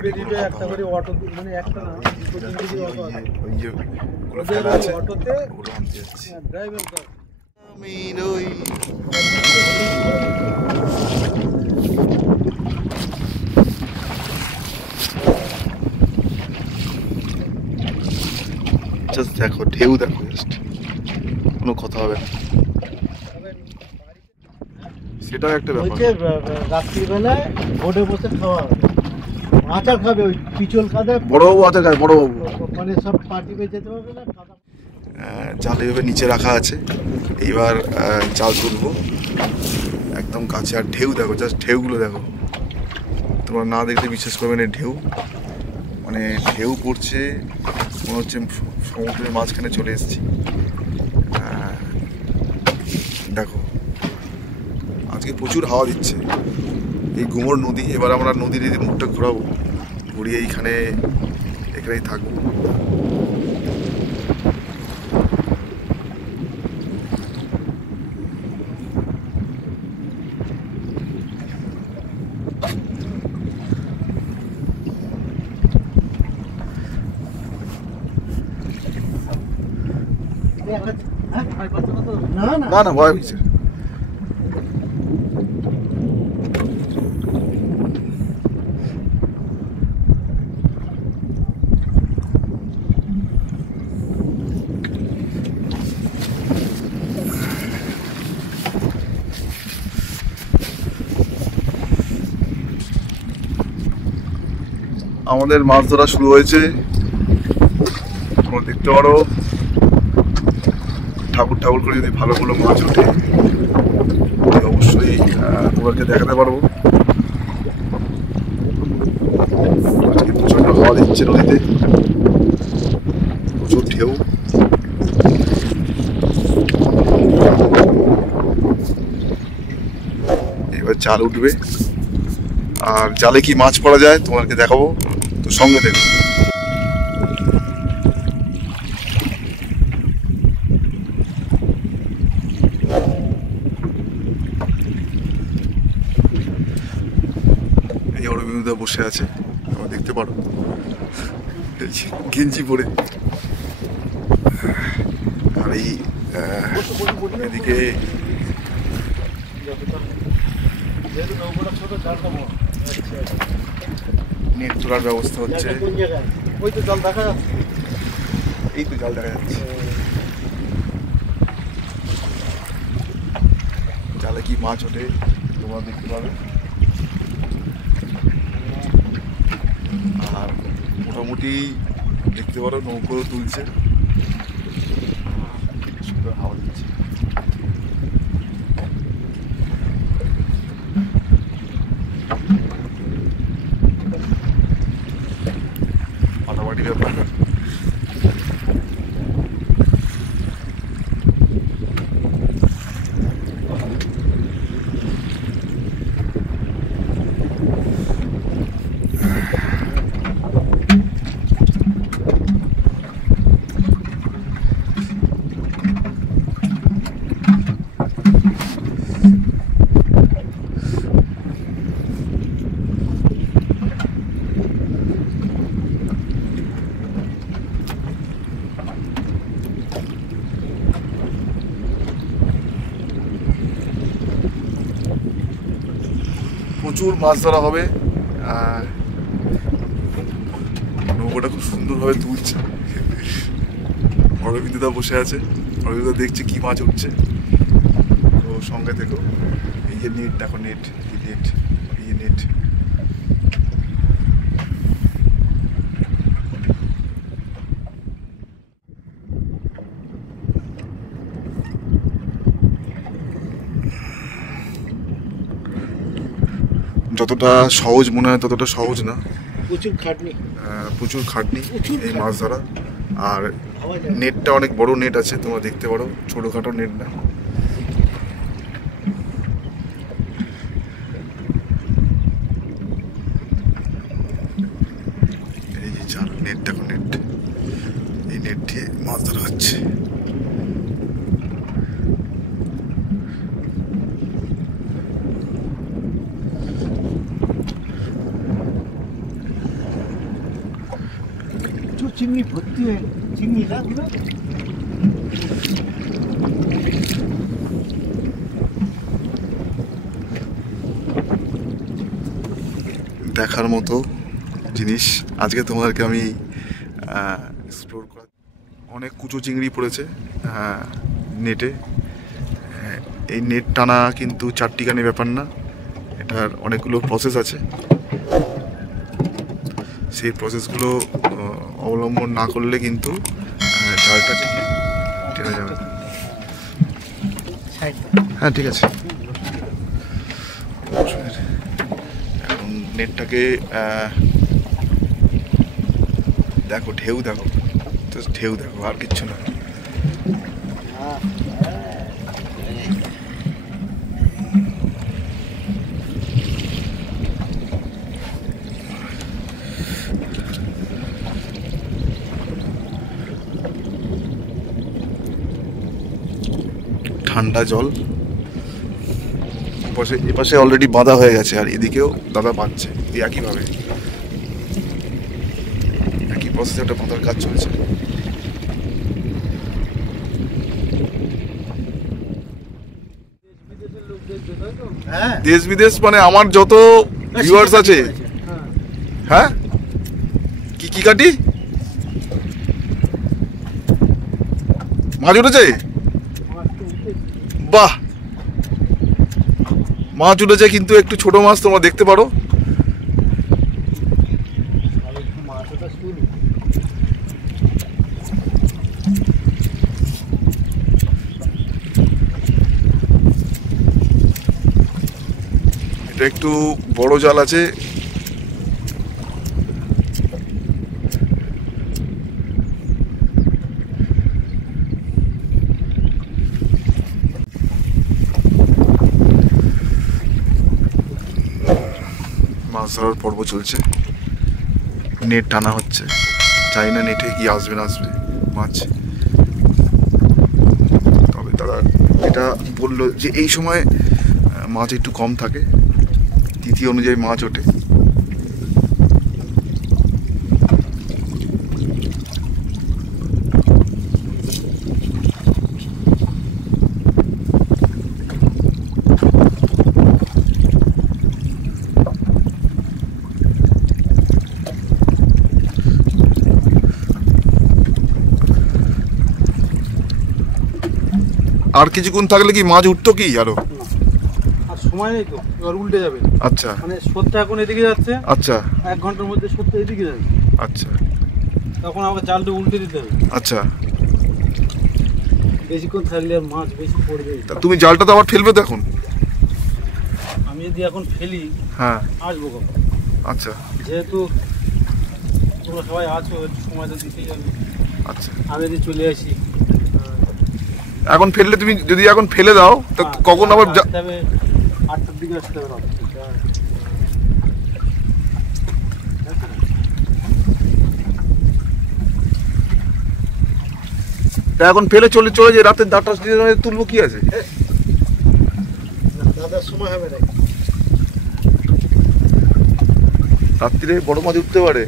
একটা করে অটো মানে একটা না ওই যে খেলা আছে অটোতে ওগুলো আনতে যাচ্ছি ড্রাইভার দাও আমি নই জাস্ট দেখো ঢেউ দেখো জাস্ট কোনো কথা হবে না সেটাও একটা ব্যাপার রাত্রিবেলায় বোটে বসে খাওয়া হবে আচার খাবে ওই পিছল কাঁদে বড়বাবু আচার খাবে বড়বাবু মানে সব পার্টি পেয়ে যেতে পারবে না জাল এভাবে নিচে রাখা আছে এইবার জাল তুলবো একদম কাছে আর ঢেউ দেখো জাস্ট ঢেউগুলো দেখো তোমরা না দেখলে বিশ্বাস করবে না ঢেউ মানে ঢেউ পড়ছে মনে হচ্ছে সমুদ্রের মাঝখানে চলে এসেছি দেখো আজকে প্রচুর হাওয়া দিচ্ছে এই গুমর নদী এবার আমরা নদীর এই মুখটা ঘোরাবো ঘুরিয়ে এখানেই থাকবো না না ভয় হয়েছে আমাদের মাছ ধরা শুরু হয়েছে তোমরা দেখতে পারো ঠাকুর ঠাকুর করে যদি ভালো ভালো মাছ ওঠে অবশ্যই তোমাকে দেখাতে পারবো আজকে প্রচন্ড হাওয়া দিচ্ছে নদীতে প্রচুর ঢেউ এবার জাল উঠবে আর জালে কি মাছ পড়া যায় তোমাকে দেখাবো তো সঙ্গে দেখো এই অরবিন্দা বসে আছে তোমরা দেখতে পারো গেঞ্জি পরে আর এই এদিকে নেট তোলার ব্যবস্থা হচ্ছে ওই তো জল দেখা যাচ্ছে এই তো জল দেখা যাচ্ছে জালে কি মাছ ওঠে তোমরা দেখতে পাবে আর মোটামুটি দেখতে পারো নৌকো তুলছে সুন্দর হাওয়া দিচ্ছে ফাটাফাটি ব্যাপার প্রচুর মাছ ধরা হবে নৌকাটা খুব সুন্দরভাবে তুলছে অরবিন্দা বসে আছে অরবিন্দা দেখছে কি মাছ উঠছে তো সঙ্গে থেকো এই যে নেট দেখো নেট এই যে নেট যতটা সহজ মনে হয় ততটা সহজ না প্রচুর খাটনি এই মাছ ধরা আর নেটটা অনেক বড় নেট আছে তোমরা দেখতে পারো ছোটখাটো নেট না এই যে জাল নেট দেখো নেট এই নেট দিয়ে মাছ ধরা হচ্ছে চিংড়ি ভর্তি হয়ে চিংড়ি না দেখার মতো জিনিস আজকে তোমাদেরকে আমি এক্সপ্লোর করা। অনেক কুচো চিংড়ি পড়েছে নেটে। এই নেট টানা কিন্তু চারটিখানি ব্যাপার না, এটার অনেকগুলো প্রসেস আছে। সেই প্রসেসগুলো অবলম্বন না করলে কিন্তু জালটা টেনে যাবে। হ্যাঁ ঠিক আছে। এখন নেটটাকে দেখো, ঢেউ দেখো, ঢেউ দেখো, আর কিচ্ছু না। ঠান্ডা জল এপাশে অলরেডি বাঁধা হয়ে গেছে, আর এদিকেও দাদা বাঁধছে একইভাবে, একই প্রসেসে একটা বাঁধার কাজ চলছে। দেশ বিদেশ মানে আমার যত ভিউয়ার্স আছে। হ্যাঁ কি কি কাটি মাছ উঠেছে? বাহ, মাছ উঠেছে, কিন্তু একটু ছোট মাছ তোমরা দেখতে পারো। এটা একটু বড় জাল আছে। মাছ ধরার পর্ব চলছে, নেট টানা হচ্ছে। জানি না নেটে কি আসবে না আসবে মাছ, তবে তারা এটা বললো যে এই সময় মাছ একটু কম থাকে, তিথি অনুযায়ী মাছ ওঠে। আর কিছুক্ষণ থাকলে কি মাছ উঠতো কি আরো? আর সময় নেই তো, এবার উল্টে যাবে। আচ্ছা, মানে স্রোতটা এখন এদিকে যাচ্ছে। আচ্ছা, 1 ঘন্টার মধ্যে স্রোতটা এদিকে যাবে। আচ্ছা, তখন আমাকে জালটা উল্টে দিতে হবে। আচ্ছা। বেশিক্ষণ থাকলে আর মাছ বেশি পড়বে। তুমি জালটা তো আবার ফেলবে তো এখন? আমি যদি এখন ফেলি, হ্যাঁ, আসবো কখন? আচ্ছা, যেহেতু তোমরা সবাই আছো, সময় তো দিতেই হবে। আচ্ছা, আমি যদি চলে আসি এখন ফেললে, তুমি যদি এখন ফেলে দাও তো কখন আবার 8টার দিকে আসতে হবে। এখন ফেলে চলে যে রাতের 10টা তুলবো, কি আছে? দাদার সময় হবে না, রাত্রিরে বড় মাছ উঠতে পারে।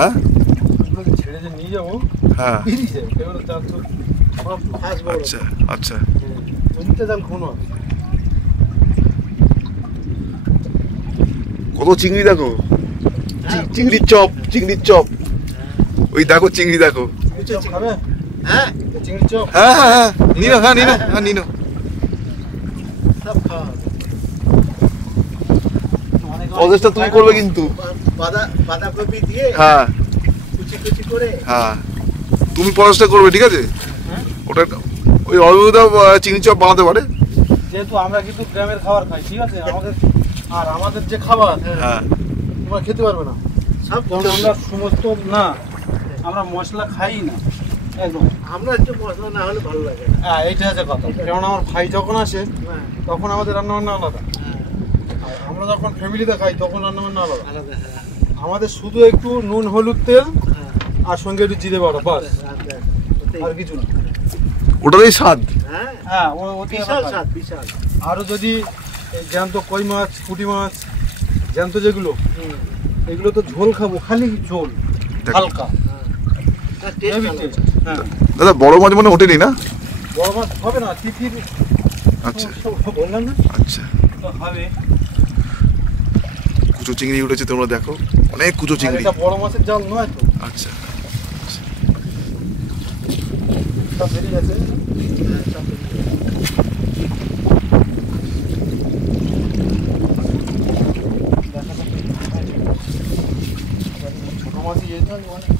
হ্যাঁ, ছেড়ে যে নিয়ে যাবো। হ্যাঁ, আচ্ছা আচ্ছা। কত চিংড়ি দেখো, চিংড়ির চপ, চিংড়ির চপ। ওই দেখো চিংড়ি দেখো। হ্যাঁ, চিংড়ির চপ। হ্যাঁ হ্যাঁ হ্যাঁ, নিনো, হ্যাঁ নিনো, হ্যাঁ নিনো। প্রসেসটা তুমি করবে কিন্তু। বাঁধাকপি দিয়ে, হ্যাঁ, কুচি কুচি করে। হ্যাঁ, তুমি প্রসেসটা করবে, ঠিক আছে? ওটা ওই অল্পদা চিংড়ি চপ বানাতে পারে। যেহেতু আমরা কিন্তু গ্রামের খাবার খাই, ঠিক আছে? আমাদের যে খাবার, হ্যাঁ, তোমরা খেতে পারবে না। সব আমরা সমস্ত না, আমরা মশলা খাই না একদম। আমরা একটু মশলা না হলে ভালো লাগে না। হ্যাঁ, এইটা হচ্ছে কথা। কারণ আমার ভাই যখন আসে তখন আমাদের রান্নাবান্না আলাদা, আর আমরা যখন ফ্যামিলিতে খাই তখন রান্নাবান্না আলাদা। আমাদের শুধু একটু নুন হলুদ তেল আর সঙ্গে একটু জিরে বাটা, বাস আর কিছু না। ওটারই স্বাদ। হ্যাঁ, বিশাল স্বাদ, বিশাল। আরো যদি জ্যান্ত কই মাছ, পুঁটি মাছ, জ্যান্ত যেগুলো, এগুলো তো ঝোল খাবো, খালি ঝোল হালকা। হ্যাঁ দাদা বড় মাছ মানে ওঠেনি না? বড় মাছ হবে না, তিথির। আচ্ছা বললাম না, আচ্ছা, হবে। কুচো চিংড়ি উঠেছে, তোমরা দেখো অনেক কুচো চিংড়ি। এটা বড় মাছের জাল নয় তো। আচ্ছা, সব বেরিয়ে গেছে। ছোট মাছই যেতে হবে অনেক।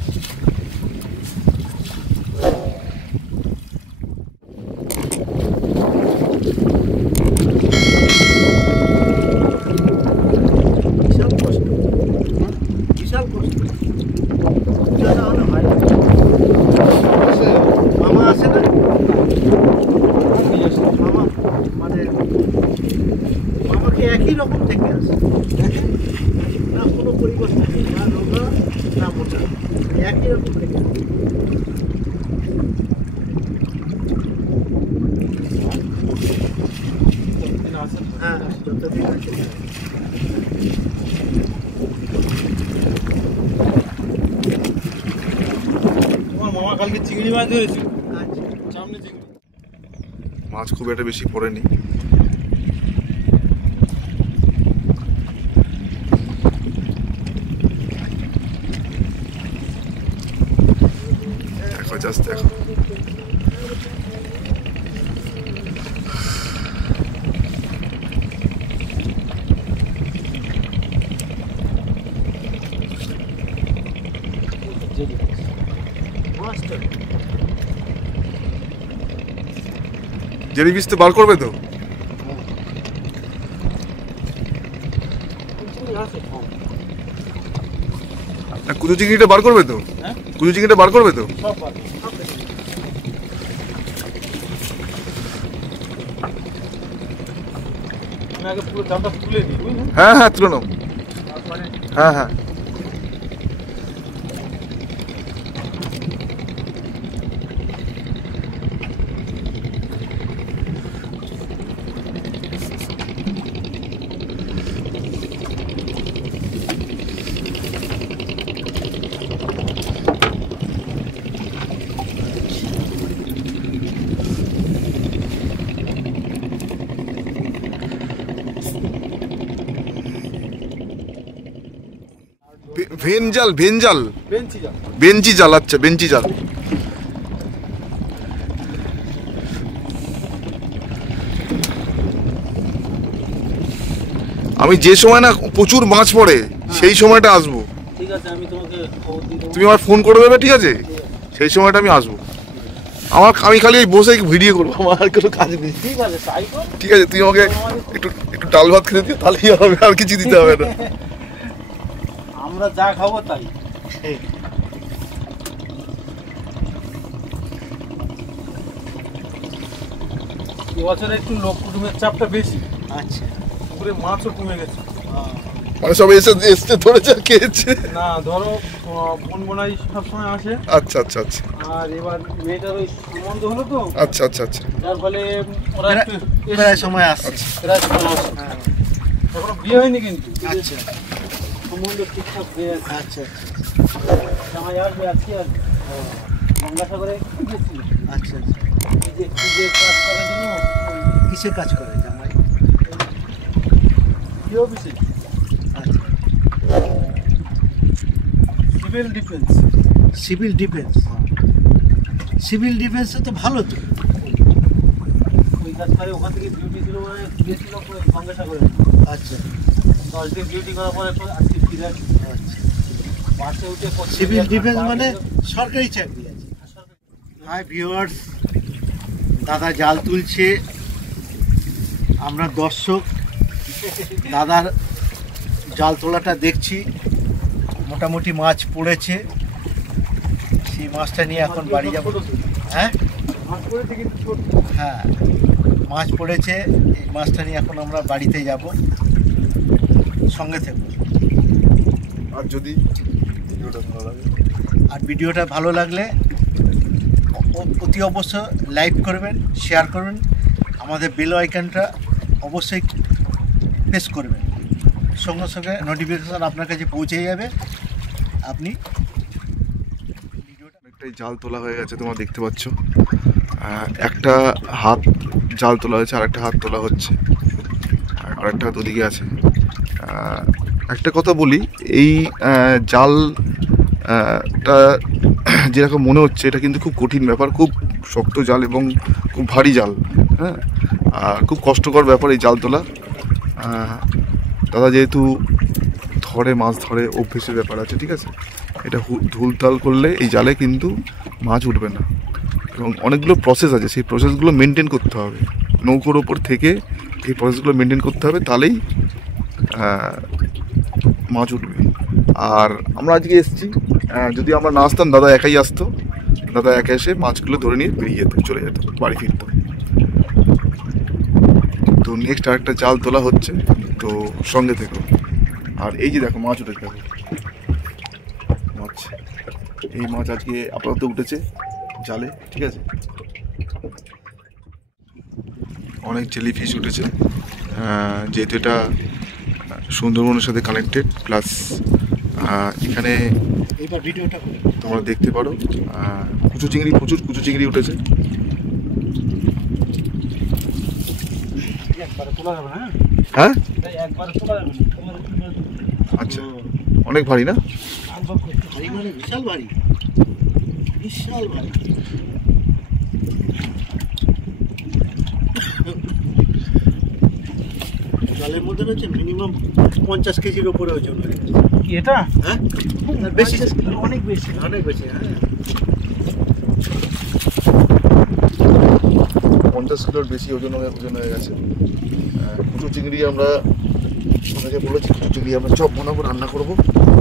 বিশাল কষ্ট, বিশাল কষ্ট। জানা হলে হয় না। মামা আসে না? মামা মানে মামাকে একই রকম থেকে আসে, না কোনো পরিবর্তন নেই, না রোগা না মোটা, একই রকম থেকে আসে। হ্যাঁ, যতদিন আছে। তোমার মামা কালকে চিংড়ি মাছ ধরেছিল, আচ্ছা, সামনে চিংড়ি। মাছ খুব একটা বেশি পড়েনি। দেখো জাস্ট দেখো, মাস্টার জেলি ফিশ তো বার করবে তো? না, কুচো চিংড়িটা বার করবে তো? হ্যাঁ? কুচো চিংড়িটা বার করবে তো? সব পাবে। আমি আগে পুরো জালটা তুলে নিই, বুঝলেন? হ্যাঁ হ্যাঁ, তুলে নাও। তারপরে হ্যাঁ হ্যাঁ, ভেনজাল ভেনজাল বেঞ্চি জাল। বেঞ্চি জাল। আচ্ছা, বেঞ্চি জাল। আমি যে সময় না প্রচুর মাছ পড়ে সেই সময়টা আসবো। ঠিক আছে, আমি তোমাকে খবর দিয়ে দেবো। তুমি আমার ফোন করে দেবে, ঠিক আছে? সেই সময়টা আমি আসবো। আমি খালি এই বসে ভিডিও করবো, আমার আর কোনো কাজ নেই। ঠিক আছে, তাই তো। ঠিক আছে, তুই আমাকে একটু একটু ডাল ভাত খেতে দিও, তাহলেই হবে, আর কিছু দিতে হবে না। আমরা যা খাবো তাই। এবছর একটু লোক কুটুমের চাপটা বেশি, আচ্ছা, পুকুরে মাছও কমে গেছে। মানে সব এসে ধরেছে আর খেয়েছে। না ধরো, বোন বোনাই সবসময় আসে। আচ্ছা আচ্ছা আচ্ছা আর এবার মেয়েটার ওই সম্বন্ধ হলো তো, আচ্ছা আচ্ছা আচ্ছা যার ফলে ওরা একটু প্রায় সময় আসছে। প্রায় সময় আসে। এখনো বিয়ে হয়নি কিন্তু, আচ্ছা সম্বন্ধ ঠিকঠাক হয়ে আছে। আচ্ছা জামাই আসবে, আজকে আসবে। গঙ্গাসাগরে গেছিল, আচ্ছা। কি যে কাজ করার জন্য। কিসের কাজ করে জামাই? কি অফিসে? আচ্ছা, civil defence. Civil defence. Civil ডিফেন্সে তো ভালো তো। ওই কাজ করে, ওখান থেকে ডিউটি ছিল, মানে গিয়েছিল গঙ্গাসাগরে। আচ্ছা 10 দিন ডিউটি করার পরে আজকে ফিরে আসি। আচ্ছা। বাসে উঠে সিভিল ডিফেন্স মানে সরকারি চাকরি আছে। হাই ভিউয়ার্স, দাদা জাল তুলছে, আমরা দর্শক দাদার জাল তোলাটা দেখছি। মোটামুটি মাছ পড়েছে, সেই মাছটা নিয়ে এখন বাড়ি যাব। হ্যাঁ হ্যাঁ, মাছ পড়েছে, এই মাছটা নিয়ে এখন আমরা বাড়িতে যাব। সঙ্গে থেকো। আর যদি আর ভিডিওটা ভালো লাগলে অতি অবশ্য লাইক করবেন, শেয়ার করবেন, আমাদের বেল আইকনটা অবশ্যই প্রেস করবেন, সঙ্গে সঙ্গে নোটিফিকেশন আপনার কাছে পৌঁছে যাবে। আপনি অনেকটাই জাল তোলা হয়ে গেছে, তোমরা দেখতে পাচ্ছ। একটা হাত জাল তোলা হয়েছে, আর একটা হাত তোলা হচ্ছে, আর একটা হাত ওদিকে আছে। একটা কথা বলি, এই জালটা যেরকম মনে হচ্ছে এটা কিন্তু খুব কঠিন ব্যাপার, খুব শক্ত জাল এবং খুব ভারী জাল। হ্যাঁ, আর খুব কষ্টকর ব্যাপার এই জাল তোলা। দাদা যেহেতু ধরে, মাছ ধরে, অভ্যেসের ব্যাপার আছে, ঠিক আছে। এটা ধুলতাল করলে এই জালে কিন্তু মাছ উঠবে না, এবং অনেকগুলো প্রসেস আছে, সেই প্রসেসগুলো মেনটেন করতে হবে। নৌকোর ওপর থেকে এই প্রসেসগুলো মেনটেন করতে হবে, তাহলেই মাছ উঠবে। আর আমরা আজকে এসেছি, যদি আমরা না আসতাম দাদা একাই আসতো, দাদা একা এসে মাছগুলো ধরে নিয়ে বেরিয়ে যেত, চলে যেত, বাড়ি ফিরত। তো নেক্সট আরেকটা জাল তোলা হচ্ছে, তো সঙ্গে থেকো। আর এই যে দেখো মাছ উঠেছে, দেখো মাছ, এই মাছ আজকে আপাতত উঠেছে জালে, ঠিক আছে। অনেক জেলিফিশ উঠেছে, যেহেতু এটা সুন্দরবনের সাথে কানেক্টেড, প্লাস এখানে এইবার ভিডিওটা তোমরা দেখতে পারো কুচো চিংড়ি, প্রচুর কুচো চিংড়ি উঠেছে। হ্যাঁ, আচ্ছা, অনেক ভারী না? বিশাল ভারী, বিশাল ভারী। জালের মধ্যে রয়েছে মিনিমাম 50 কেজির ওপরে ওজন। কি এটা? হ্যাঁ, বেশি, অনেক বেশি, অনেক বেশি। হ্যাঁ, 50 কিলোর বেশি ওজন হয়ে গেছে। কুচো চিংড়ি আমরা ওনাকে বলেছি, কুচো চিংড়ি আমরা চপ বানাবো, রান্না করবো,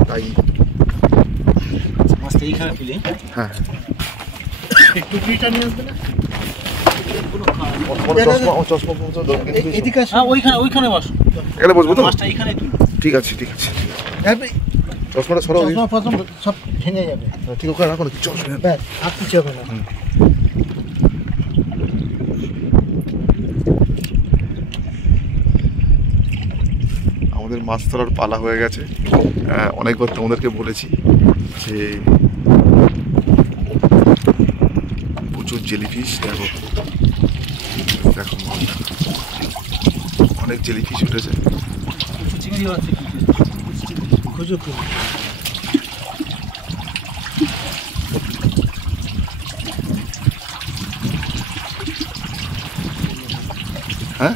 তাই মাছটা এইখানে ফেলে। হ্যাঁ, একটু ফ্রিটা নিয়ে আসবে না? এদিকে ওইখানে বস, এখানে বসবো তো? মাছটা এইখানে তুল। ঠিক আছে, ঠিক আছে। চশমাটা সরাও, সব ভেঙে যাবে। ঠিক ওখানে রাখো না, চল। ব্যাস, আর কিছু হবে না। আমাদের মাছ ধরার পালা হয়ে গেছে। অনেকবার তোমাদেরকে বলেছি যে প্রচুর জেলিফিশ, দেখো দেখো অনেক জেলিফিশ উঠেছে। চিংড়ি আছে, খুঁজো। হ্যাঁ,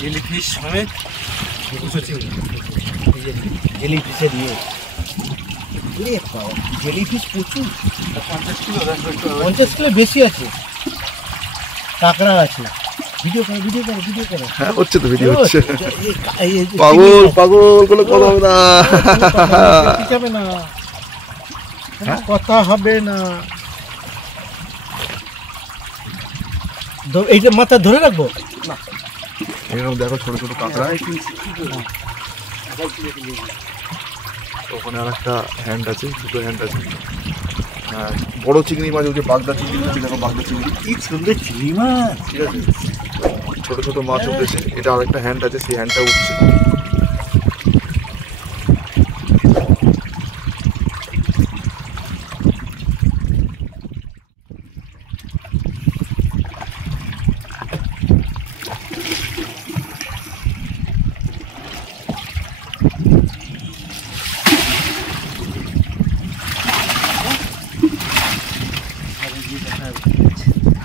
জেলিফিশ সমেত কুচো চিংড়ি, জেলিফিশের দিয়ে জেলিফিশ প্রচুর। 50 কিলো, 50 কিলো বেশি আছে। কাঁকড়া আছে। ভিডিও করো, ভিডিও করো, ভিডিও করো। হ্যাঁ, হচ্ছে তো, ভিডিও হচ্ছে। পাগল পাগল পাগল কোনো কথা হবে না, যাবে না, কথা হবে না। এইটা মাথা ধরে রাখবো না। এরকম দেখো ছোট ছোট কাঁকড়া। ওখানে আর একটা হ্যান্ড আছে, দুটো হ্যান্ড আছে। বড় চিংড়ি মাছ, ওই যে বাগদা চিংড়ি উঠছে, দেখো বাগদা চিংড়ি, কি সুন্দর চিংড়ি মাছ, ঠিক আছে। ছোট ছোট মাছ উঠেছে, এটা আরেকটা হ্যান্ড আছে, সেই হ্যান্ডটা উঠছে।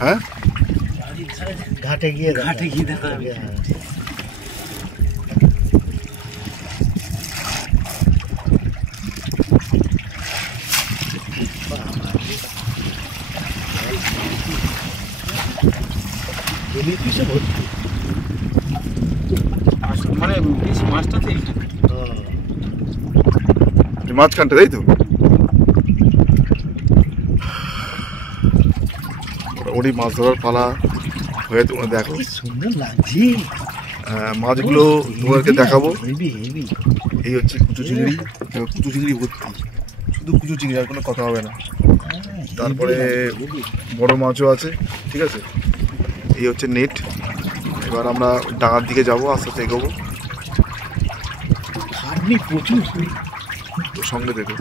হ্যাঁ, ঘাটে গিয়ে দেখা যাবে। জেলিফিশে ভর্তি। মানে বেশি মাছটা তো এইটা। মাঝখানটা, তাই তো? মোটামুটি মাছ ধরার পালা হয়ে, তোমরা দেখো কি সুন্দর লাগছে মাছগুলো, তোমাদেরকে দেখাবো। Heavy heavy. এই হচ্ছে কুচো চিংড়ি, কুচো চিংড়ি ভর্তি। শুধু কুচো চিংড়ি, আর কোনো কথা হবে না। তারপরে বড় মাছও আছে, ঠিক আছে। এই হচ্ছে নেট। এবার আমরা ডাঙার দিকে যাবো, আস্তে আস্তে এগোবো, প্রচুর তো সঙ্গে দেখো।